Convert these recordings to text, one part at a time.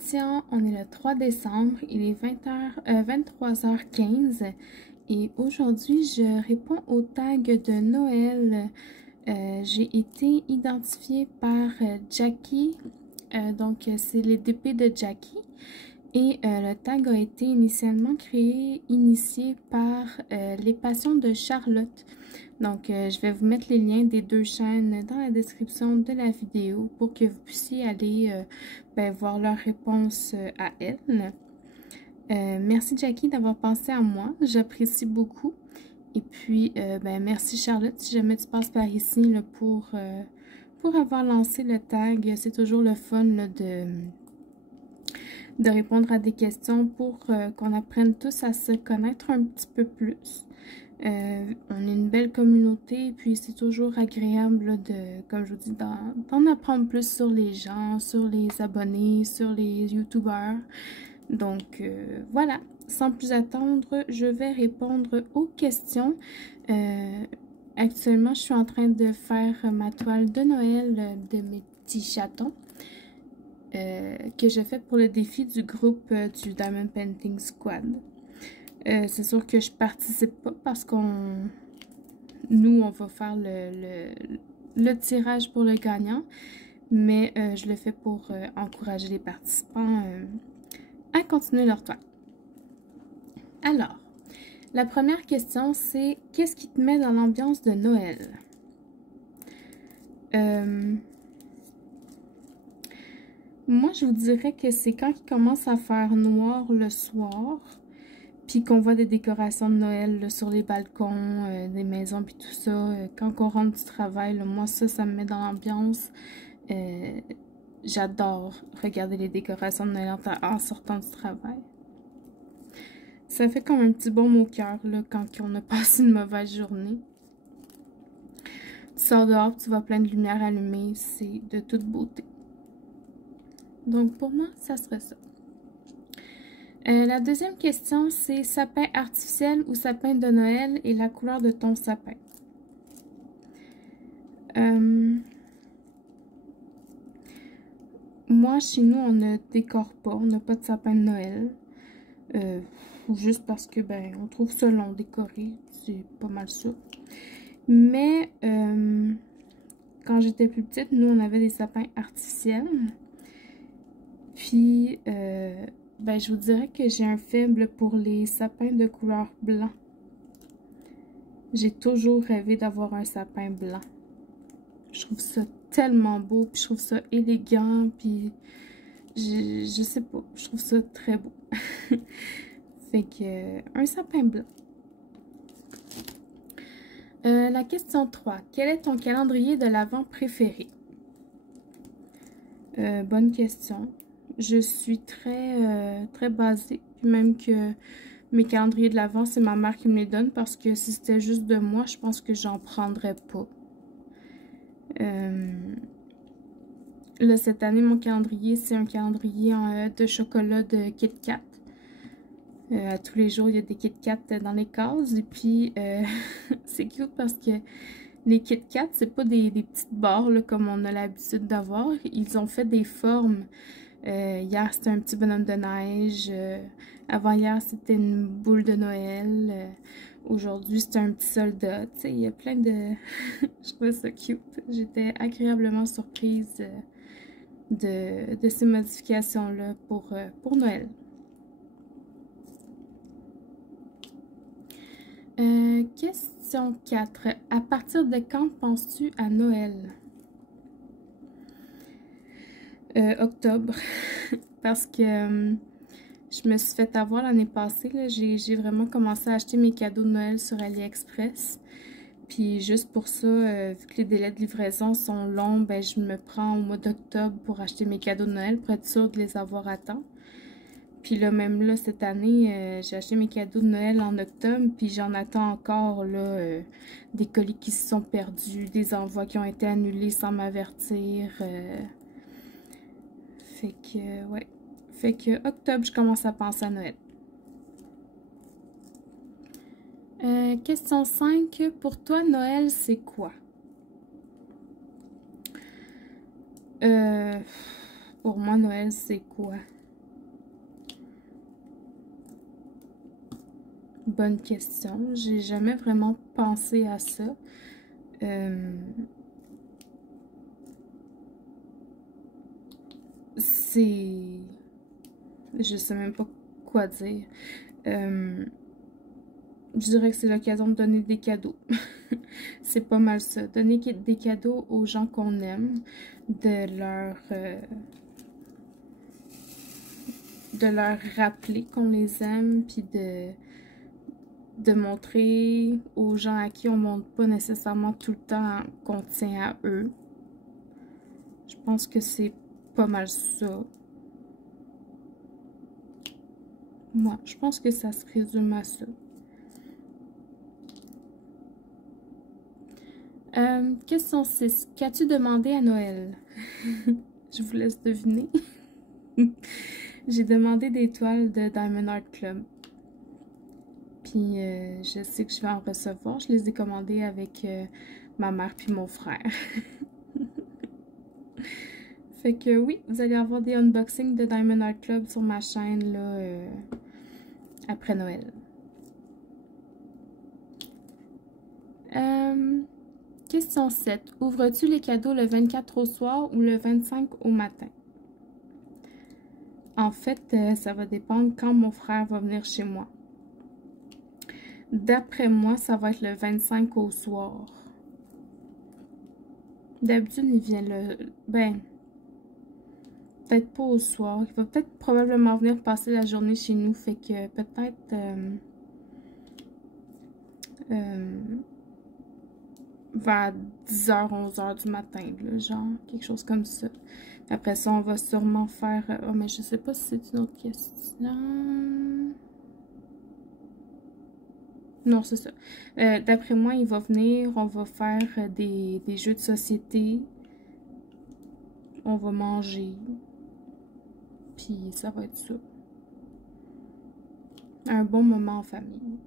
question, on est le 3 décembre, il est 23h15 et aujourd'hui je réponds au tag de Noël. J'ai été identifiée par Jackie, donc c'est les DP de Jackie et le tag a été initialement initié par les passions de Charlotte. Donc, je vais vous mettre les liens des deux chaînes dans la description de la vidéo pour que vous puissiez aller voir leurs réponses à elles. Merci Jackie d'avoir pensé à moi, j'apprécie beaucoup. Et puis, merci Charlotte, si jamais tu passes par ici là, pour avoir lancé le tag. C'est toujours le fun là, de répondre à des questions pour qu'on apprenne tous à se connaître un petit peu plus. On est une belle communauté, puis c'est toujours agréable là, comme je vous dis, d'en apprendre plus sur les gens, sur les abonnés, sur les youtubeurs. Donc voilà, sans plus attendre, je vais répondre aux questions. Actuellement, je suis en train de faire ma toile de Noël de mes petits chatons que je fais pour le défi du groupe du Diamond Painting Squad. C'est sûr que je participe pas parce nous, on va faire le tirage pour le gagnant, mais je le fais pour encourager les participants à continuer leur toile. Alors, la première question, c'est qu'est-ce qui te met dans l'ambiance de Noël? Moi, je vous dirais que c'est quand il commence à faire noir le soir, puis qu'on voit des décorations de Noël là, sur les balcons, des maisons, puis tout ça. Quand on rentre du travail, là, moi, ça me met dans l'ambiance. J'adore regarder les décorations de Noël en sortant du travail. Ça fait comme un petit baume au cœur quand on a passé une mauvaise journée. Tu sors dehors, tu vois plein de lumière allumée, c'est de toute beauté. Donc pour moi, ça serait ça. La deuxième question, c'est sapin artificiel ou sapin de Noël et la couleur de ton sapin. Moi, chez nous, on ne décore pas, on n'a pas de sapin de Noël. Juste parce que, on trouve ça long décoré, c'est pas mal ça. Mais, quand j'étais plus petite, nous, on avait des sapins artificiels. Puis, je vous dirais que j'ai un faible pour les sapins de couleur blanc. J'ai toujours rêvé d'avoir un sapin blanc. Je trouve ça tellement beau, puis je trouve ça élégant, puis je sais pas, je trouve ça très beau. Fait que, un sapin blanc. La question 3. Quel est ton calendrier de l'Avent préféré? Bonne question. Je suis très basée, puis même que mes calendriers de l'Avent, c'est ma mère qui me les donne parce que si c'était juste de moi, je pense que j'en prendrais pas. Là, cette année, mon calendrier, c'est un calendrier de chocolat de Kit Kat. À tous les jours, il y a des Kit Kat dans les cases. Et puis, c'est cute parce que les Kit Kat, c'est pas des petites barres là, comme on a l'habitude d'avoir. Ils ont fait des formes. Hier, c'était un petit bonhomme de neige. Avant-hier, c'était une boule de Noël. Aujourd'hui, c'était un petit soldat. Tu sais, il y a plein de... Je trouvais ça cute. J'étais agréablement surprise de ces modifications-là pour Noël. Question 4. À partir de quand penses-tu à Noël? Octobre. Parce que je me suis fait avoir l'année passée. J'ai vraiment commencé à acheter mes cadeaux de Noël sur AliExpress. Puis juste pour ça, vu que les délais de livraison sont longs, je me prends au mois d'octobre pour acheter mes cadeaux de Noël pour être sûre de les avoir à temps. Puis là, même là, cette année, j'ai acheté mes cadeaux de Noël en octobre, puis j'en attends encore, là, des colis qui se sont perdus, des envois qui ont été annulés sans m'avertir. Fait que, ouais. Fait que, octobre, je commence à penser à Noël. Question 5. Pour toi, Noël, c'est quoi? Pour moi, Noël, c'est quoi? Bonne question. J'ai jamais vraiment pensé à ça. C'est... Je sais même pas quoi dire. Je dirais que c'est l'occasion de donner des cadeaux. C'est pas mal ça. Donner des cadeaux aux gens qu'on aime, de leur rappeler qu'on les aime, puis de montrer aux gens à qui on montre pas nécessairement tout le temps qu'on tient à eux. Je pense que c'est pas mal ça. Moi, je pense que ça se résume à ça. Question 6. Qu'as-tu demandé à Noël? Je vous laisse deviner. J'ai demandé des toiles de Diamond Art Club. Puis je sais que je vais en recevoir. Je les ai commandées avec ma mère puis mon frère. Fait que oui, vous allez avoir des unboxings de Diamond Art Club sur ma chaîne là, après Noël. Question 7. Ouvres-tu les cadeaux le 24 au soir ou le 25 au matin? En fait, ça va dépendre quand mon frère va venir chez moi. D'après moi, ça va être le 25 au soir. D'habitude, il vient le... Ben, peut-être pas au soir. Il va peut-être probablement venir passer la journée chez nous. Fait que peut-être... vers 10h, 11h du matin, là, genre, quelque chose comme ça. Après ça, on va sûrement faire... oh, mais je sais pas si c'est une autre question. Non, c'est ça. D'après moi, il va venir, on va faire des jeux de société. On va manger. Puis ça va être ça. Un bon moment en famille.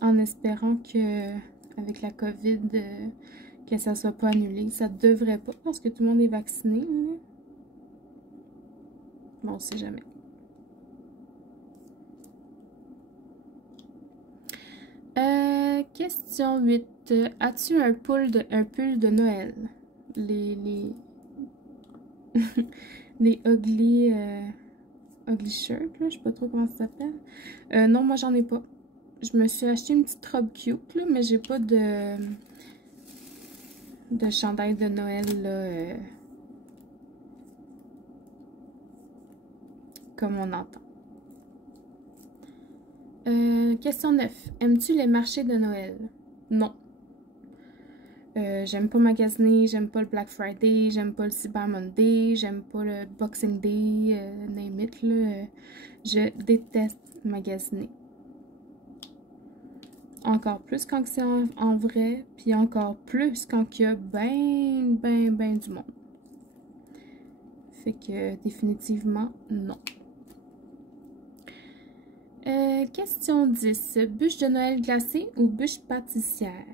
En espérant que, avec la COVID, que ça soit pas annulé. Ça devrait pas, parce que tout le monde est vacciné. Là. Bon, on sait jamais. Question 8. As-tu un pull de Noël? Les les ugly shirts, là, je sais pas trop comment ça s'appelle. Non, moi j'en ai pas. Je me suis acheté une petite robe cute, là, mais j'ai pas de chandail de Noël, là, comme on entend. Question 9. Aimes-tu les marchés de Noël? Non. J'aime pas magasiner, j'aime pas le Black Friday, j'aime pas le Cyber Monday, j'aime pas le Boxing Day, name it, là. Je déteste magasiner. Encore plus quand c'est en vrai, puis encore plus quand il y a ben du monde. Fait que définitivement, non. Question 10. Bûche de Noël glacée ou bûche pâtissière?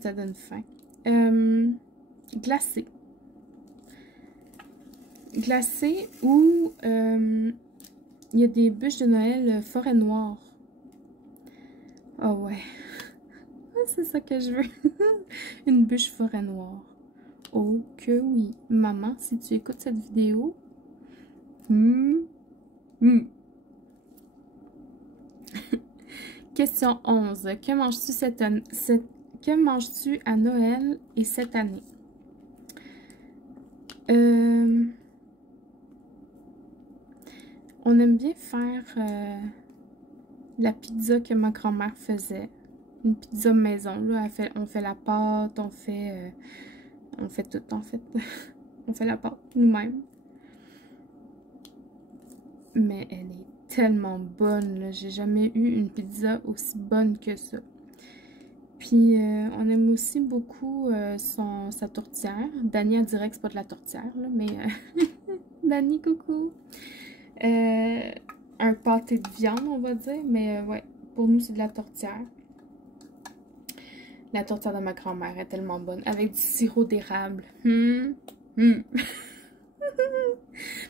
Ça donne faim. Glacée. Glacée ou il y a des bûches de Noël forêt noire. Oh ouais. C'est ça que je veux. Une bûche forêt noire. Oh que oui. Maman, si tu écoutes cette vidéo. Question 11. Que manges-tu à Noël et cette année? On aime bien faire la pizza que ma grand-mère faisait. Une pizza maison, là. On fait la pâte, on fait tout, en fait. On fait la pâte nous-mêmes. Mais elle est tellement bonne, là. J'ai jamais eu une pizza aussi bonne que ça. Puis, on aime aussi beaucoup sa tourtière. Dani, elle dirait que c'est pas de la tourtière, là, mais... Dani, coucou! Un pâté de viande, on va dire, mais ouais, pour nous, c'est de la tourtière. La tourtière de ma grand-mère est tellement bonne, avec du sirop d'érable.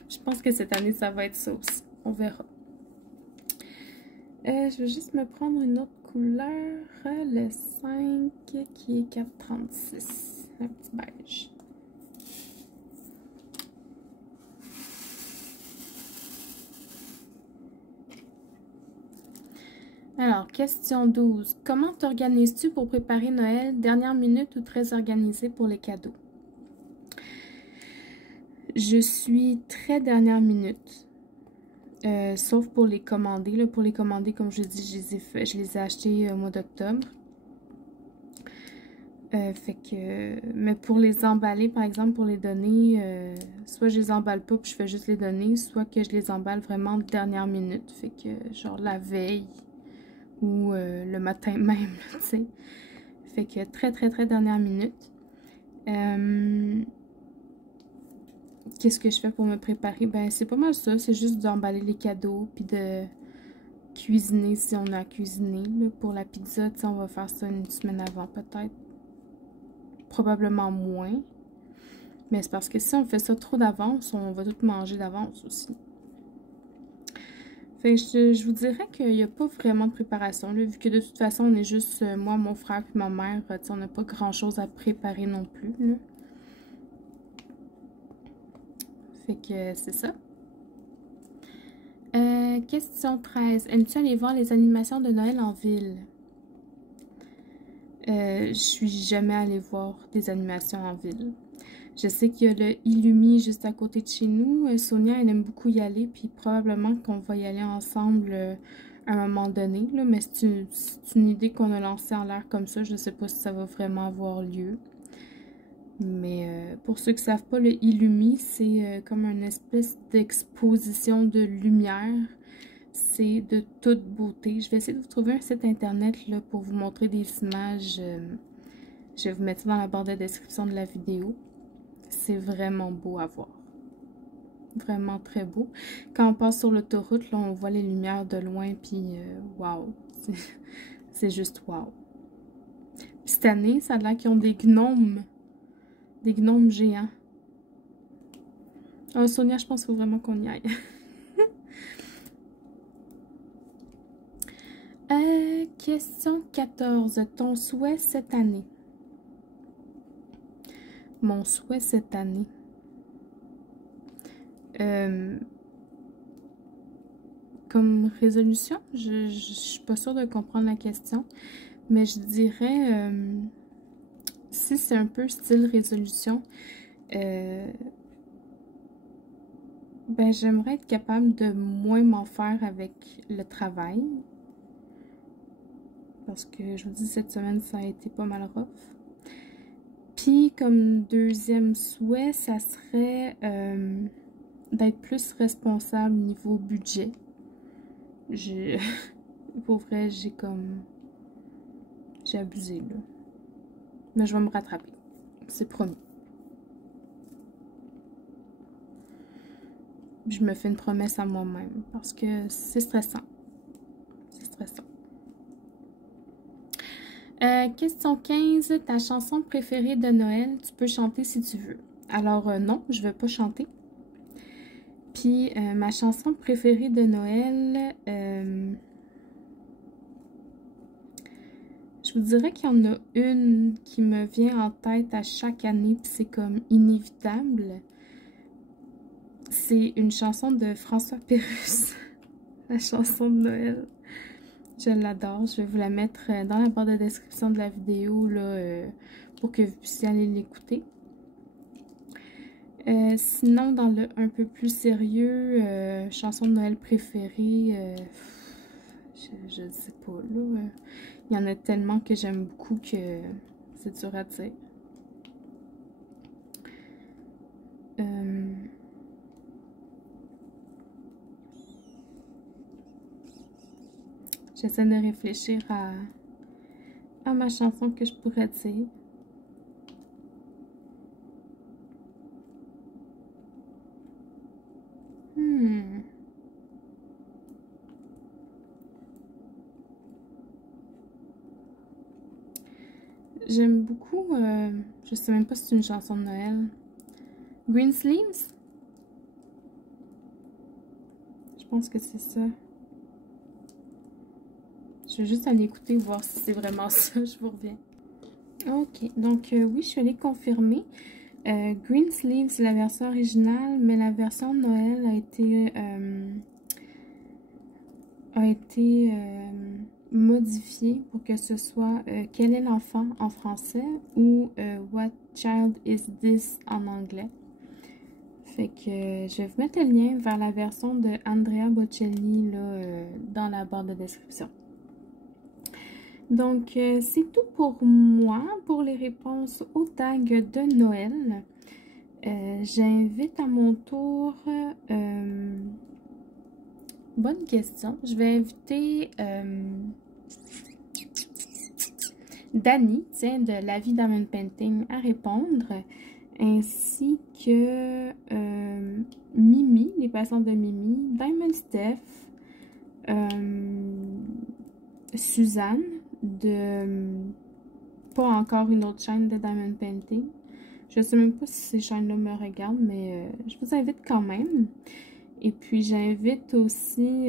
Je pense que cette année, ça va être ça aussi. On verra. Je vais juste me prendre une autre couleur, le 5 qui est 4,36, un petit beige. Alors, question 12. Comment t'organises-tu pour préparer Noël, dernière minute ou très organisée pour les cadeaux? Je suis très dernière minute. Sauf pour les commander. Là, pour les commander, comme je dis, je les ai achetés au mois d'octobre. Mais pour les emballer, par exemple, pour les donner, soit je les emballe pas puis je fais juste les donner, soit que je les emballe vraiment dernière minute. Fait que, genre la veille ou le matin même, tu sais. Fait que très, très, très dernière minute. Qu'est-ce que je fais pour me préparer? Ben, c'est pas mal ça. C'est juste d'emballer les cadeaux puis de cuisiner si on a cuisiné. Là, pour la pizza, on va faire ça une semaine avant peut-être. Probablement moins. Mais c'est parce que si on fait ça trop d'avance, on va tout manger d'avance aussi. Fait que je vous dirais qu'il n'y a pas vraiment de préparation. Là, vu que de toute façon, on est juste moi, mon frère et ma mère. On n'a pas grand-chose à préparer non plus. Là. Fait que c'est ça. Question 13. Aimes-tu aller voir les animations de Noël en ville? Je suis jamais allée voir des animations en ville. Je sais qu'il y a le Illumi juste à côté de chez nous. Sonia, elle aime beaucoup y aller, puis probablement qu'on va y aller ensemble à un moment donné. Là, mais c'est une idée qu'on a lancée en l'air comme ça. Je ne sais pas si ça va vraiment avoir lieu. Mais pour ceux qui ne savent pas, le Illumi, c'est comme une espèce d'exposition de lumière. C'est de toute beauté. Je vais essayer de vous trouver un site internet là, pour vous montrer des images. Je vais vous mettre ça dans la barre de description de la vidéo. C'est vraiment beau à voir. Vraiment très beau. Quand on passe sur l'autoroute, là, on voit les lumières de loin, puis waouh! C'est juste waouh! Cette année, ça a l'air qu'ils ont des gnomes géants. Oh, Sonia, je pense qu'il faut vraiment qu'on y aille. Question 14. Ton souhait cette année? Mon souhait cette année. Comme résolution, je suis pas sûre de comprendre la question, mais je dirais, si c'est un peu style résolution, ben j'aimerais être capable de moins m'en faire avec le travail. Parce que je vous dis, cette semaine, ça a été pas mal rough. Puis, comme deuxième souhait, ça serait d'être plus responsable niveau budget. Pour vrai, j'ai abusé, là. Mais je vais me rattraper. C'est promis. Je me fais une promesse à moi-même. Parce que c'est stressant. C'est stressant. Question 15. Ta chanson préférée de Noël, tu peux chanter si tu veux. Alors, non, je ne vais pas chanter. Puis, ma chanson préférée de Noël, je vous dirais qu'il y en a une qui me vient en tête à chaque année, puis c'est comme inévitable. C'est une chanson de François Pérusse, la chanson de Noël. Je l'adore, je vais vous la mettre dans la barre de description de la vidéo là, pour que vous puissiez aller l'écouter. Sinon, dans le un peu plus sérieux, chanson de Noël préférée, je ne sais pas, là. Il y en a tellement que j'aime beaucoup que c'est dur à dire. J'essaie de réfléchir à ma chanson que je pourrais dire. J'aime beaucoup, je sais même pas si c'est une chanson de Noël. Green Sleeves? Je pense que c'est ça. Je vais juste aller écouter, voir si c'est vraiment ça. Je vous reviens. Ok, donc oui, je suis allée confirmer. Green Sleeve, c'est la version originale, mais la version de Noël a été modifiée pour que ce soit Quel est l'enfant en français ou What Child is this en anglais. Fait que je vais vous mettre le lien vers la version de Andrea Bocelli là, dans la barre de description. Donc, c'est tout pour moi, pour les réponses aux tags de Noël. J'invite à mon tour... bonne question. Je vais inviter Dani, tiens, de La Vie Diamond Painting, à répondre, ainsi que Mimi, les patients de Mimi, Diamond Steph, Suzanne, de pas encore une autre chaîne de Diamond Painting. Je sais même pas si ces chaînes-là me regardent, mais je vous invite quand même. Et puis j'invite aussi,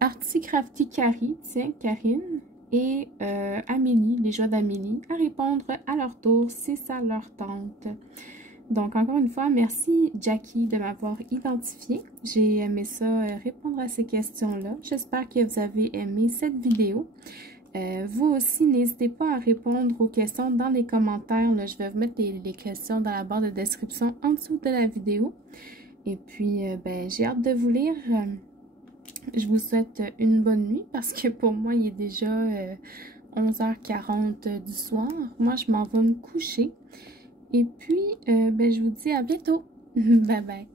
Arty Crafty Carrie, tiens, Karine, et Amélie, les joies d'Amélie, à répondre à leur tour si ça leur tente. Donc, encore une fois, merci Jackie de m'avoir identifié. J'ai aimé ça, répondre à ces questions-là. J'espère que vous avez aimé cette vidéo. Vous aussi, n'hésitez pas à répondre aux questions dans les commentaires. Là, je vais vous mettre les questions dans la barre de description en dessous de la vidéo. Et puis, j'ai hâte de vous lire. Je vous souhaite une bonne nuit parce que pour moi, il est déjà 11h40 du soir. Moi, je m'en vais me coucher. Et puis, je vous dis à bientôt. Bye bye.